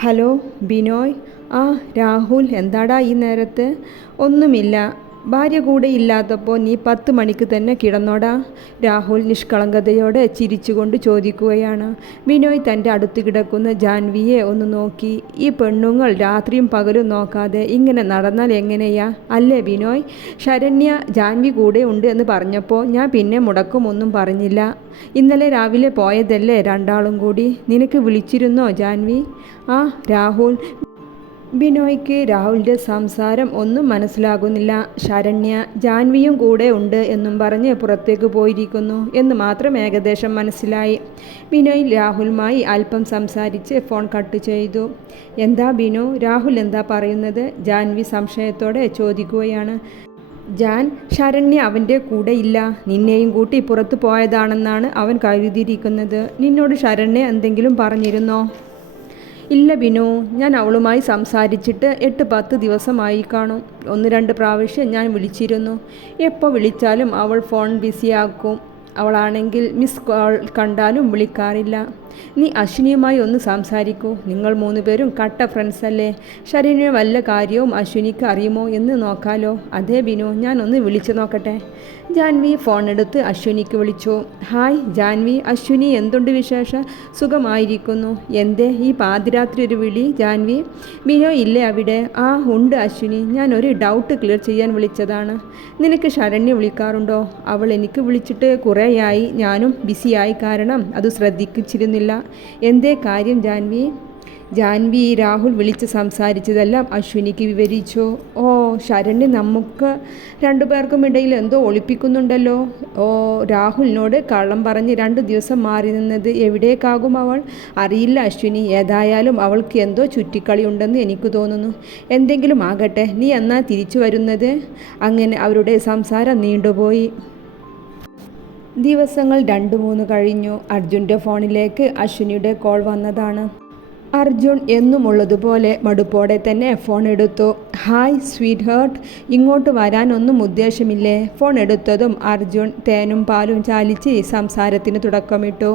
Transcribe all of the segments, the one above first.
Hello Binoy. ആ രാഹുൽ, എന്താടാ ഈ നേരത്ത്? ഒന്നുമില്ല. ഭാര്യ കൂടെ ഇല്ലാത്തപ്പോൾ നീ 10 മണിക്ക് തന്നെ കിടന്നോടാ? രാഹുൽ നിഷ്കളങ്കതയോടെ ചിരിച്ചുകൊണ്ട് ചോദിക്കുകയാണ്. ബിനോയ് തൻ്റെ അടുത്ത് കിടക്കുന്ന ജാൻവിയെ ഒന്ന് നോക്കി. ഈ പെണ്ണുങ്ങൾ രാത്രിയും പകലും നോക്കാതെ ഇങ്ങനെ നടന്നാൽ എങ്ങനെയാ അല്ലേ ബിനോയ്? ശരണ്യ ജാൻവി കൂടെ ഉണ്ട് എന്ന് പറഞ്ഞപ്പോൾ ഞാൻ പിന്നെ മുടക്കമൊന്നും പറഞ്ഞില്ല. ഇന്നലെ രാവിലെ പോയതല്ലേ രണ്ടാളും കൂടി. നിനക്ക് വിളിച്ചിരുന്നോ ജാൻവി? ആ രാഹുൽ. ബിനോയ്ക്ക് രാഹുലിൻ്റെ സംസാരം ഒന്നും മനസ്സിലാകുന്നില്ല. ശരണ്യ ജാൻവിയും കൂടെ ഉണ്ട് എന്നും പറഞ്ഞ് പുറത്തേക്ക് പോയിരിക്കുന്നു എന്ന് മാത്രം ഏകദേശം മനസ്സിലായി. ബിനോയ് രാഹുലുമായി അല്പം സംസാരിച്ച് ഫോൺ കട്ട് ചെയ്തു. എന്താ ബിനു, രാഹുൽ എന്താ പറയുന്നത്? ജാൻവി സംശയത്തോടെ ചോദിക്കുകയാണ്. ശരണ്യ അവൻ്റെ കൂടെ ഇല്ല. നിന്നെയും കൂട്ടി പുറത്തു പോയതാണെന്നാണ് അവൻ കരുതിയിരിക്കുന്നത്. നിന്നോട് ശരണ്യ എന്തെങ്കിലും പറഞ്ഞിരുന്നോ? ഇല്ല ബിനു, ഞാൻ അവളുമായി സംസാരിച്ചിട്ട് 8-10 ദിവസമായി കാണും. 1-2 പ്രാവശ്യം ഞാൻ വിളിച്ചിരുന്നു. എപ്പോൾ വിളിച്ചാലും അവൾ ഫോൺ ബിസിയാക്കും. അവളാണെങ്കിൽ മിസ് കോൾ കണ്ടാലും വിളിക്കാറില്ല. നീ അശ്വിനിയുമായി ഒന്ന് സംസാരിക്കൂ. നിങ്ങൾ 3 പേരും കട്ട ഫ്രണ്ട്സ് അല്ലേ? ശരണ്യ വല്ല കാര്യവും അശ്വിനിക്ക് അറിയുമോ എന്ന് നോക്കാലോ. അതേ ബിനു, ഞാൻ ഒന്ന് വിളിച്ചു നോക്കട്ടെ. ജാൻവി ഫോൺ എടുത്ത് അശ്വിനിക്ക് വിളിച്ചു. ഹായ് ജാൻവി. അശ്വിനി, എന്തുണ്ട് വിശേഷം? സുഖമായിരിക്കുന്നു. എന്തേ ഈ പാതിരാത്രി ഒരു വിളി ജാൻവി? ബിനോയ് ഇല്ലേ അവിടെ? ആ ഉണ്ട് അശ്വിനി, ഞാൻ ഒരു ഡൗട്ട് ക്ലിയർ ചെയ്യാൻ വിളിച്ചതാണ്. നിനക്ക് ശരണ്യ വിളിക്കാറുണ്ടോ? അവൾ എനിക്ക് വിളിച്ചിട്ട് കുറേയായി. ഞാനും ബിസിയായി കാരണം അത് ശ്രദ്ധിച്ചിരുന്നില്ല. എന്തേ കാര്യം ജാൻവി രാഹുൽ വിളിച്ച് സംസാരിച്ചതെല്ലാം അശ്വിനിക്ക് വിവരിച്ചു. ഓ, ശരണ്യ നമുക്ക് 2 പേർക്കും ഇടയിൽ എന്തോ ഒളിപ്പിക്കുന്നുണ്ടല്ലോ. ഓ, രാഹുലിനോട് കള്ളം പറഞ്ഞ് 2 ദിവസം മാറി നിന്നത് എവിടേക്കാകും അവൾ? അറിയില്ല അശ്വിനി. ഏതായാലും അവൾക്ക് എന്തോ ചുറ്റിക്കളി ഉണ്ടെന്ന് എനിക്ക് തോന്നുന്നു. എന്തെങ്കിലും ആകട്ടെ, നീ എന്നാ തിരിച്ചു വരുന്നത്? അങ്ങനെ അവരുടെ സംസാരം നീണ്ടുപോയി. ദിവസങ്ങൾ 2-3 കഴിഞ്ഞു. അർജുൻ്റെ ഫോണിലേക്ക് അശ്വിനിയുടെ കോൾ വന്നതാണ്. അർജുൻ എന്നുമുള്ളതുപോലെ മടുപ്പോടെ തന്നെ ഫോൺ എടുത്തു. ഹായ് സ്വീറ്റ് ഹേർട്ട്, ഇങ്ങോട്ട് വരാനൊന്നും ഉദ്ദേശമില്ലേ? ഫോൺ എടുത്തതും അർജുൻ തേനും പാലും ചാലിച്ച് സംസാരത്തിന് തുടക്കമിട്ടു.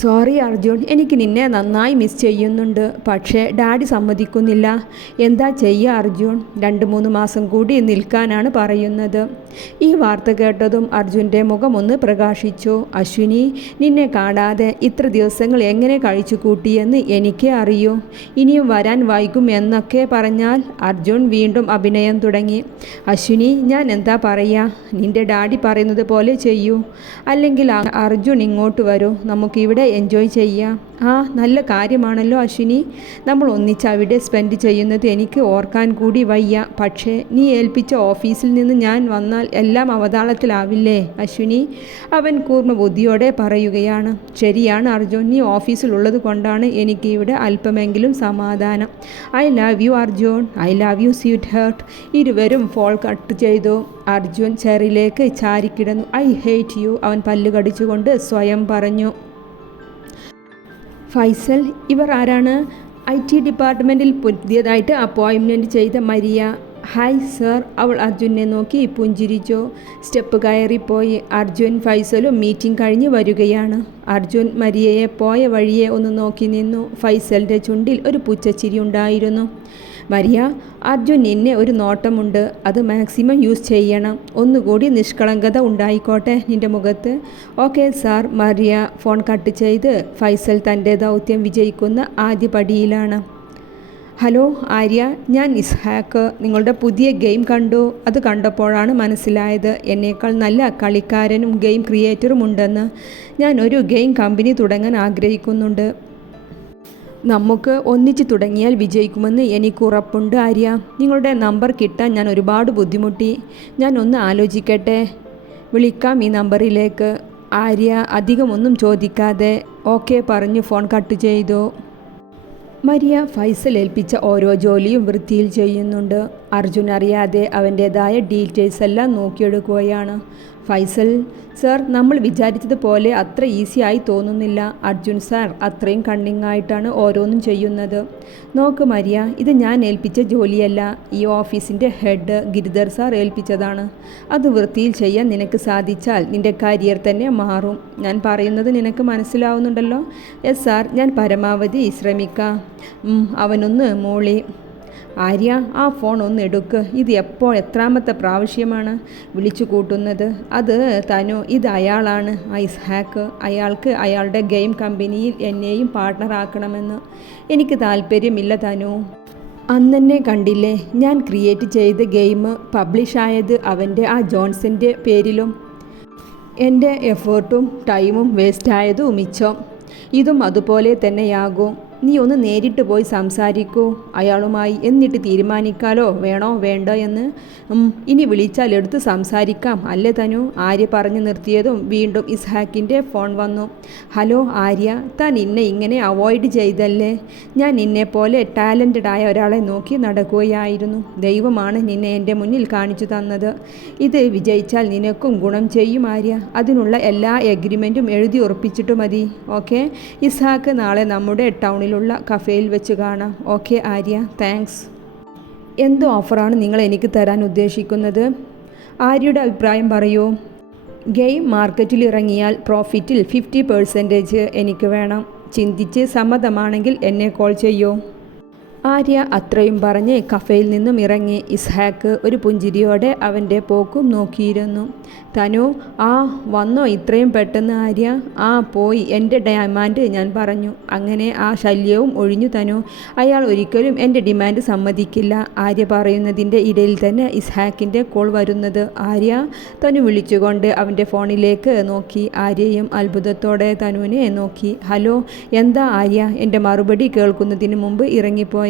സോറി അർജുൻ, എനിക്ക് നിന്നെ നന്നായി മിസ് ചെയ്യുന്നുണ്ട്. പക്ഷേ ഡാഡി സമ്മതിക്കുന്നില്ല. എന്താ ചെയ്യുക അർജുൻ? 2-3 മാസം കൂടി നിൽക്കാനാണ് പറയുന്നത്. ഈ വാർത്ത കേട്ടതും അർജുൻ്റെ മുഖം ഒന്ന് പ്രകാശിച്ചു. അശ്വിനി, നിന്നെ കാണാതെ ഇത്ര ദിവസങ്ങൾ എങ്ങനെ കഴിച്ചു കൂട്ടിയെന്ന് എനിക്കേ അറിയൂ. ഇനിയും വരാൻ വൈകും എന്നൊക്കെ പറഞ്ഞാൽ. അർജുൻ വീണ്ടും അഭിനയം തുടങ്ങി. അശ്വിനി, ഞാൻ എന്താ പറയുക? നിന്റെ ഡാഡി പറയുന്നത് പോലെ ചെയ്യൂ. അല്ലെങ്കിൽ അർജുൻ ഇങ്ങോട്ട് വരൂ, നമുക്കിവിടെ എൻജോയ് ചെയ്യാം. ആ, നല്ല കാര്യമാണല്ലോ അശ്വിനി. നമ്മൾ ഒന്നിച്ച് അവിടെ സ്പെൻഡ് ചെയ്യുന്നത് എനിക്ക് ഓർക്കാൻ കൂടി വയ്യ. പക്ഷേ നീ ഏൽപ്പിച്ച ഓഫീസിൽ നിന്ന് ഞാൻ വന്നാൽ എല്ലാം അവതാളത്തിലാവില്ലേ അശ്വിനി? അവൻ കൂർമ്മ ബുദ്ധിയോടെ പറയുകയാണ്. ശരിയാണ് അർജുൻ, നീ ഓഫീസിലുള്ളത് കൊണ്ടാണ് എനിക്ക് ഇവിടെ അല്പമെങ്കിലും സമാധാനം. I love you Arjun. I love you sweetheart. ഇരുവരും ഫോൺ കട്ട് ചെയ്തു. അർജുൻ ചെയറിലേക്ക് ചാരിക്കിടന്നു. ഐ ഹേറ്റ് യു, അവൻ പല്ല് കടിച്ചുകൊണ്ട് സ്വയം പറഞ്ഞു. ഫൈസൽ, ഇവർ ആരാണ്? IT ഡിപ്പാർട്ട്മെൻറ്റിൽ പുതിയതായിട്ട് അപ്പോയിൻമെൻറ്റ് ചെയ്ത മരിയ. Hi sir. അവൾ അർജുനെ നോക്കി പുഞ്ചിരിച്ചു. സ്റ്റെപ്പ് കയറിപ്പോയി. അർജുൻ ഫൈസലും മീറ്റിംഗ് കഴിഞ്ഞ് വരികയാണ്. അർജുൻ മരിയയെ പോയ വഴിയെ ഒന്ന് നോക്കി നിന്നു. ഫൈസലിൻ്റെ ചുണ്ടിൽ ഒരു പുച്ഛച്ചിരി ഉണ്ടായിരുന്നു. മരിയ, അർജുൻ നിന്നെ ഒരു നോട്ടമുണ്ട്. അത് മാക്സിമം യൂസ് ചെയ്യണം. ഒന്നുകൂടി നിഷ്കളങ്കത ഉണ്ടായിക്കോട്ടെ നിൻ്റെ മുഖത്ത്. Okay sir. Maria phone cut ചെയ്ത്. ഫൈസൽ തൻ്റെ ദൗത്യം വിജയിക്കുന്ന ആദ്യ പടിയിലാണ്. ഹലോ ആര്യ, ഞാൻ ഇസ്ഹാക്ക്. നിങ്ങളുടെ പുതിയ ഗെയിം കണ്ടു. അത് കണ്ടപ്പോഴാണ് മനസ്സിലായത് എന്നേക്കാൾ നല്ല കളിക്കാരനും ഗെയിം ക്രിയേറ്ററും ഉണ്ടെന്ന്. ഞാൻ ഒരു ഗെയിം കമ്പനി തുടങ്ങാൻ ആഗ്രഹിക്കുന്നുണ്ട്. നമുക്ക് ഒന്നിച്ച് തുടങ്ങിയാൽ വിജയിക്കുമെന്ന് എനിക്ക് ഉറപ്പുണ്ട് ആര്യ. നിങ്ങളുടെ നമ്പർ കിട്ടാൻ ഞാൻ ഒരുപാട് ബുദ്ധിമുട്ടി. ഞാൻ ഒന്ന് ആലോചിക്കട്ടെ. വിളിക്കാം ഈ നമ്പറിലേക്ക്. ആര്യ അധികമൊന്നും ചോദിക്കാതെ ഓക്കെ പറഞ്ഞ് ഫോൺ കട്ട് ചെയ്തു. മരിയ ഫൈസൽ ഏൽപ്പിച്ച ഓരോ ജോലിയും വൃത്തിയിൽ ചെയ്യുന്നുണ്ട്. അർജുൻ അറിയാതെ അവൻ്റേതായ ഡീറ്റെയിൽസ് എല്ലാം നോക്കിയെടുക്കുകയാണ്. ഫൈസൽ സർ, നമ്മൾ വിചാരിച്ചതുപോലെ അത്ര ഈസിയായി തോന്നുന്നില്ല. അർജുൻ സാർ അത്രയും കണ്ണിങ്ങായിട്ടാണ് ഓരോന്നും ചെയ്യുന്നത്. നോക്ക് മരിയ, ഇത് ഞാൻ ഏൽപ്പിച്ച ജോലിയല്ല. ഈ ഓഫീസിൻ്റെ ഹെഡ് ഗിരിധർ സാർ ഏൽപ്പിച്ചതാണ്. അത് വൃത്തിയിൽ ചെയ്യാൻ നിനക്ക് സാധിച്ചാൽ നിൻ്റെ കരിയർ തന്നെ മാറും. ഞാൻ പറയുന്നത് നിനക്ക് മനസ്സിലാവുന്നുണ്ടല്ലോ? യെസ് സാർ, ഞാൻ പരമാവധി ശ്രമിക്കാം. അവനൊന്ന് മൂളി. ആര്യ, ആ ഫോൺ ഒന്ന് എടുക്ക്. ഇത് എത്രാമത്തെ പ്രാവശ്യമാണ് വിളിച്ചു കൂട്ടുന്നത്? അത് തനു, ഇത് അയാളാണ്, ഇസ്ഹാക്ക്. അയാൾക്ക് അയാളുടെ ഗെയിം കമ്പനിയിൽ എന്നെയും പാർട്ട്ണറാക്കണമെന്ന്. എനിക്ക് താല്പര്യമില്ല തനു. അന്നെന്നെ കണ്ടില്ലേ, ഞാൻ ക്രിയേറ്റ് ചെയ്ത ഗെയിം പബ്ലിഷായത് അവൻ്റെ ആ ജോൺസൻ്റെ പേരിലും. എൻ്റെ എഫേർട്ടും ടൈമും വേസ്റ്റായതു മിച്ചം. ഇതും അതുപോലെ തന്നെയാകും. നീ ഒന്ന് നേരിട്ട് പോയി സംസാരിക്കൂ അയാളുമായി, എന്നിട്ട് തീരുമാനിക്കാലോ വേണോ വേണ്ടോ എന്ന്. ഇനി വിളിച്ചാൽ എടുത്ത് സംസാരിക്കാം അല്ലേ തനു? ആര്യ പറഞ്ഞു നിർത്തിയതും വീണ്ടും ഇസ്ഹാക്കിൻ്റെ ഫോൺ വന്നു. ഹലോ ആര്യ, താൻ എന്നെ ഇങ്ങനെ അവോയ്ഡ് ചെയ്തല്ലേ? ഞാൻ നിന്നെപ്പോലെ ടാലൻറ്റഡായ ഒരാളെ നോക്കി നടക്കുകയായിരുന്നു. ദൈവമാണ് നിന്നെ എൻ്റെ മുന്നിൽ കാണിച്ചു തന്നത്. ഇത് വിജയിച്ചാൽ നിനക്കും ഗുണം ചെയ്യും ആര്യ. അതിനുള്ള എല്ലാ എഗ്രിമെൻറ്റും എഴുതി ഉറപ്പിച്ചിട്ട് മതി. ഓക്കെ? ഇസ്ഹാക്ക് നാളെ നമ്മുടെ ടൗണിൽ കഫേയിൽ വെച്ച് കാണാം. Okay Arya, thanks. എന്ത് ഓഫറാണ് നിങ്ങൾ എനിക്ക് തരാൻ ഉദ്ദേശിക്കുന്നത്? ആര്യയുടെ അഭിപ്രായം പറയൂ. ഗെയിം മാർക്കറ്റിൽ ഇറങ്ങിയാൽ പ്രോഫിറ്റിൽ 50% എനിക്ക് വേണം. ചിന്തിച്ച് സമ്മതമാണെങ്കിൽ എന്നെ കോൾ ചെയ്യൂ. ആര്യ അത്രയും പറഞ്ഞ് കഫയിൽ നിന്നും ഇറങ്ങി. ഇസ്ഹാക്ക് ഒരു പുഞ്ചിരിയോടെ അവൻ്റെ പോക്കും നോക്കിയിരുന്നു. തനു, വന്നോ ഇത്രയും പെട്ടെന്ന് ആര്യ? പോയി, എൻ്റെ ഡിമാൻഡ് ഞാൻ പറഞ്ഞു. അങ്ങനെ ആ ശല്യവും ഒഴിഞ്ഞു തനു. അയാൾ ഒരിക്കലും എൻ്റെ ഡിമാൻഡ് സമ്മതിക്കില്ല. ആര്യ പറയുന്നതിൻ്റെ ഇടയിൽ തന്നെ ഇസ്ഹാക്കിൻ്റെ കോൾ വരുന്നത്. ആര്യ, തനു വിളിച്ചുകൊണ്ട് അവൻ്റെ ഫോണിലേക്ക് നോക്കി. ആര്യയും അത്ഭുതത്തോടെ തനുവിനെ നോക്കി. ഹലോ, എന്താ ആര്യ? എൻ്റെ മറുപടി കേൾക്കുന്നതിന് മുമ്പ് ഇറങ്ങിപ്പോയത്.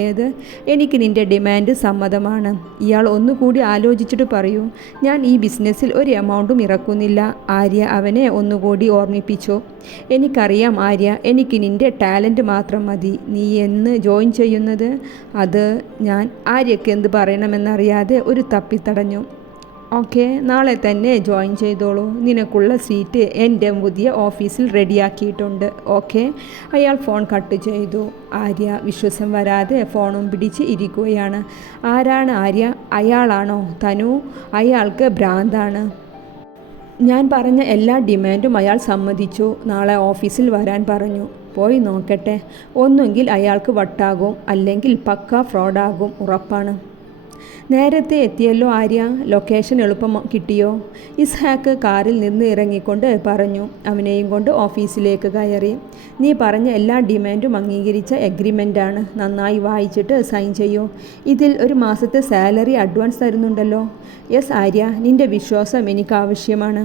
എനിക്ക് നിൻ്റെ ഡിമാൻഡ് സമ്മതമാണ്. ഇയാൾ ഒന്നുകൂടി ആലോചിച്ചിട്ട് പറയൂ. ഞാൻ ഈ ബിസിനസ്സിൽ ഒരു എമൗണ്ടും ഇറക്കുന്നില്ല. ആര്യ അവനെ ഒന്നുകൂടി ഓർമ്മിപ്പിച്ചു. എനിക്കറിയാം ആര്യ, എനിക്ക് നിൻ്റെ ടാലൻറ്റ് മാത്രം മതി. നീ എന്ന് ജോയിൻ ചെയ്യുന്നത്? അത് ഞാൻ ആര്യക്ക് എന്ത് പറയണമെന്നറിയാതെ ഒരു തപ്പിത്തടഞ്ഞു. ഓക്കെ, നാളെ തന്നെ ജോയിൻ ചെയ്തോളൂ. നിനക്കുള്ള സീറ്റ് എൻ്റെ പുതിയ ഓഫീസിൽ റെഡിയാക്കിയിട്ടുണ്ട്. ഓക്കെ? അയാൾ ഫോൺ കട്ട് ചെയ്തു. ആര്യ വിശ്വാസം വരാതെ ഫോണും പിടിച്ച് ഇരിക്കുകയാണ്. ആരാണ് ആര്യ? അയാളാണോ തനു? അയാൾക്ക് ഭ്രാന്താണ്. ഞാൻ പറഞ്ഞ എല്ലാ ഡിമാൻഡും അയാൾ സമ്മതിച്ചു. നാളെ ഓഫീസിൽ വരാൻ പറഞ്ഞു. പോയി നോക്കട്ടെ. ഒന്നുകിൽ അയാൾക്ക് വട്ടാകും, അല്ലെങ്കിൽ പക്ക ഫ്രോഡാകും. ഉറപ്പാണ്. നേരത്തെ എത്തിയല്ലോ ആര്യ. ലൊക്കേഷൻ എളുപ്പം കിട്ടിയോ? ഇസ്ഹാക്ക് കാറിൽ നിന്ന് ഇറങ്ങിക്കൊണ്ട് പറഞ്ഞു. അവനെയും കൊണ്ട് ഓഫീസിലേക്ക് കയറി. നീ പറഞ്ഞ എല്ലാ ഡിമാൻഡും അംഗീകരിച്ച എഗ്രിമെൻ്റാണ്. നന്നായി വായിച്ചിട്ട് സൈൻ ചെയ്യൂ. ഇതിൽ ഒരു മാസത്തെ സാലറി അഡ്വാൻസ് തരുന്നുണ്ടല്ലോ? യെസ് ആര്യ, നിൻ്റെ വിശ്വാസം എനിക്ക് ആവശ്യമാണ്.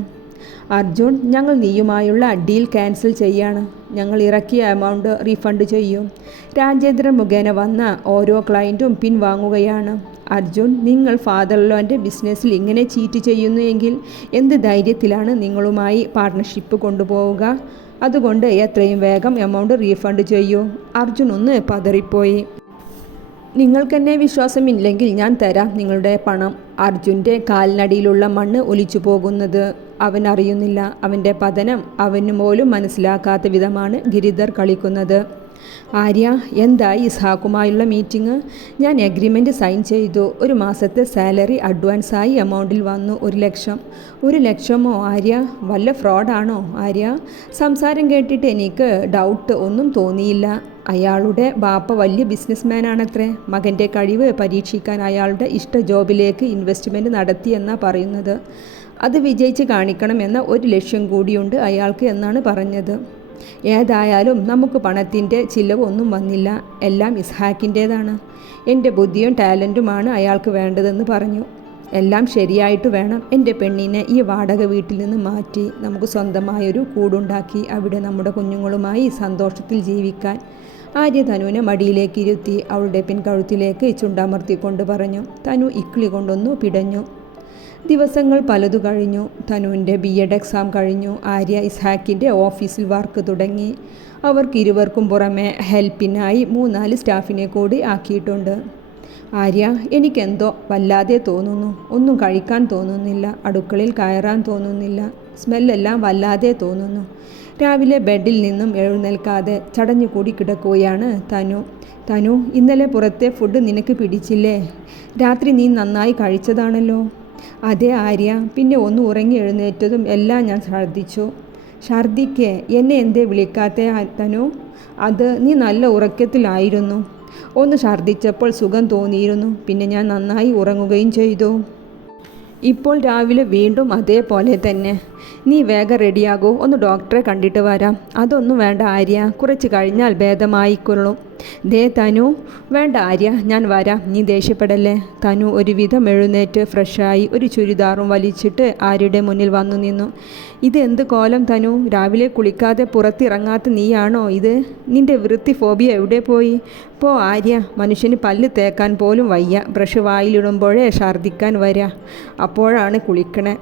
അർജുൻ, ഞങ്ങൾ നീയുമായുള്ള ഡീൽ ക്യാൻസൽ ചെയ്യാണ്. ഞങ്ങൾ ഇറക്കിയ എമൗണ്ട് റീഫണ്ട് ചെയ്യും. രാജേന്ദ്രൻ മുഖേന വന്ന ഓരോ ക്ലയൻറ്റും പിൻവാങ്ങുകയാണ്. അർജുൻ, നിങ്ങൾ ഫാദർലോൻ്റെ ബിസിനസ്സിൽ ഇങ്ങനെ ചീറ്റ് ചെയ്യുന്നു എങ്കിൽ എന്ത് ധൈര്യത്തിലാണ് നിങ്ങളുമായി പാർട്ട്ണർഷിപ്പ് കൊണ്ടുപോവുക? അതുകൊണ്ട് എത്രയും വേഗം എമൗണ്ട് റീഫണ്ട് ചെയ്യൂ. അർജുൻ ഒന്ന് പതറിപ്പോയി. നിങ്ങൾക്കെന്നെ വിശ്വാസമില്ലെങ്കിൽ ഞാൻ തരാം നിങ്ങളുടെ പണം. അർജുൻ്റെ കാലിനടിയിലുള്ള മണ്ണ് ഒലിച്ചു പോകുന്നത് അവൻ അറിയുന്നില്ല. അവൻ്റെ പതനം അവന് പോലും മനസ്സിലാക്കാത്ത വിധമാണ് ഗിരിധർ കളിക്കുന്നത്. ആര്യ, എന്തായി ഇസ്ഹാക്കുമായുള്ള മീറ്റിംഗ്? ഞാൻ എഗ്രിമെൻ്റ് സൈൻ ചെയ്തു. ഒരു മാസത്തെ സാലറി അഡ്വാൻസായി എമൗണ്ടിൽ വന്നു. 1,00,000. 1,00,000മോ ആര്യ? വല്ല ഫ്രോഡാണോ ആര്യ? സംസാരം കേട്ടിട്ട് എനിക്ക് ഡൗട്ട് ഒന്നും തോന്നിയില്ല. അയാളുടെ ബാപ്പ വലിയ ബിസിനസ്മാനാണത്രേ. മകൻ്റെ കഴിവ് പരീക്ഷിക്കാൻ അയാളുടെ ഇഷ്ട ജോബിലേക്ക് ഇൻവെസ്റ്റ്മെൻറ്റ് നടത്തിയെന്നാണ് പറയുന്നത്. അത് വിജയിച്ച് കാണിക്കണമെന്ന ഒരു ലക്ഷ്യം കൂടിയുണ്ട് അയാൾക്ക് എന്നാണ് പറഞ്ഞത്. ഏതായാലും നമുക്ക് പണത്തിൻ്റെ ചിലവ് ഒന്നും വന്നില്ല. എല്ലാം ഇസ്ഹാക്കിൻ്റേതാണ്. എൻ്റെ ബുദ്ധിയും ടാലൻറ്റുമാണ് അയാൾക്ക് വേണ്ടതെന്ന് പറഞ്ഞു. എല്ലാം ശരിയായിട്ട് വേണം. എൻ്റെ പെണ്ണിനെ ഈ വാടക വീട്ടിൽ നിന്ന് മാറ്റി നമുക്ക് സ്വന്തമായൊരു കൂടുണ്ടാക്കി അവിടെ നമ്മുടെ കുഞ്ഞുങ്ങളുമായി സന്തോഷത്തിൽ ജീവിക്കാൻ. ആര്യ തനുവിനെ മടിയിലേക്ക് ഇരുത്തി അവളുടെ പിൻകഴുത്തിലേക്ക് ചുണ്ടമർത്തിക്കൊണ്ട് പറഞ്ഞു. തനു ഇക്കിളി കൊണ്ടൊന്നു പിടഞ്ഞു. ദിവസങ്ങൾ പലതു കഴിഞ്ഞു. തനുവിൻ്റെ B.Ed എക്സാം കഴിഞ്ഞു. ആര്യ ഇസ്ഹാക്കിൻ്റെ ഓഫീസിൽ വർക്ക് തുടങ്ങി. അവർക്ക് ഇരുവർക്കും പുറമെ ഹെൽപ്പിനായി 3-4 സ്റ്റാഫിനെ കൂടി ആക്കിയിട്ടുണ്ട്. ആര്യ, എനിക്കെന്തോ വല്ലാതെ തോന്നുന്നു. ഒന്നും കഴിക്കാൻ തോന്നുന്നില്ല, അടുക്കളയിൽ കയറാൻ തോന്നുന്നില്ല, സ്മെല്ലെല്ലാം വല്ലാതെ തോന്നുന്നു. രാവിലെ ബെഡിൽ നിന്നും എഴുന്നേൽക്കാതെ ചടഞ്ഞുകൂടി കിടക്കുകയാണ് തനു. തനു, ഇന്നലെ പുറത്തെ ഫുഡ് നിനക്ക് പിടിച്ചില്ലേ? രാത്രി നീ നന്നായി കഴിച്ചതാണല്ലോ. അതെ ആര്യ, പിന്നെ ഒന്ന് ഉറങ്ങി എഴുന്നേറ്റതും എല്ലാം ഞാൻ ഛർദ്ദിച്ചു. ഛർദ്ദിക്കേ? എന്നെ എന്തേ വിളിക്കാത്തേ തനു? അത് നീ നല്ല ഉറക്കത്തിലായിരുന്നു. ഒന്ന് ഛർദ്ദിച്ചപ്പോൾ സുഖം തോന്നിയിരുന്നു, പിന്നെ ഞാൻ നന്നായി ഉറങ്ങുകയും ചെയ്തു. ഇപ്പോൾ രാവിലെ വീണ്ടും അതേപോലെ തന്നെ. നീ വേഗം റെഡിയാകൂ, ഒന്ന് ഡോക്ടറെ കണ്ടിട്ട് വരാം. അതൊന്നും വേണ്ട ആര്യ, കുറച്ച് കഴിഞ്ഞാൽ ഭേദമായിക്കൊള്ളും. ദേ തനു. വേണ്ട ആര്യ, ഞാൻ വരാം, നീ ദേഷ്യപ്പെടല്ലേ. തനു ഒരുവിധം എഴുന്നേറ്റ് ഫ്രഷായി ഒരു ചുരിദാറും വലിച്ചിട്ട് ആര്യയുടെ മുന്നിൽ വന്നു നിന്നു. ഇത് എന്ത് കോലം തനു? രാവിലെ കുളിക്കാതെ പുറത്തിറങ്ങാത്ത നീയാണോ ഇത്? നിന്റെ വൃത്തി ഫോബിയ എവിടെ പോയി? പോ ആര്യ, മനുഷ്യന് പല്ല് തേക്കാൻ പോലും വയ്യ, ബ്രഷ് വായിലിടുമ്പോഴേ ഛർദ്ദിക്കാൻ വരിക, അപ്പോഴാണ് കുളിക്കണേ.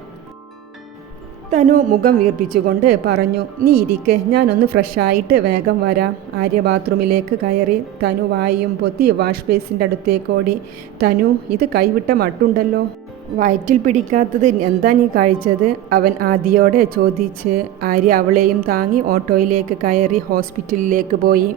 തനു മുഖം വീർപ്പിച്ചുകൊണ്ട് പറഞ്ഞു. നീ ഇരിക്കെ, ഞാനൊന്ന് ഫ്രഷായിട്ട് വേഗം വരാം. ആര്യ ബാത്റൂമിലേക്ക് കയറി. തനു വായും പൊത്തി വാഷ് ബേസിൻ്റെ അടുത്തേക്കോടി. തനു, ഇത് കൈവിട്ട മട്ടുണ്ടല്ലോ. വയറ്റിൽ പിടിക്കാത്തത് എന്താ നീ കഴിച്ചത്? അവൻ ആദിയോടെ ചോദിച്ച്. ആര്യ അവളെയും താങ്ങി ഓട്ടോയിലേക്ക് കയറി ഹോസ്പിറ്റലിലേക്ക് പോയി.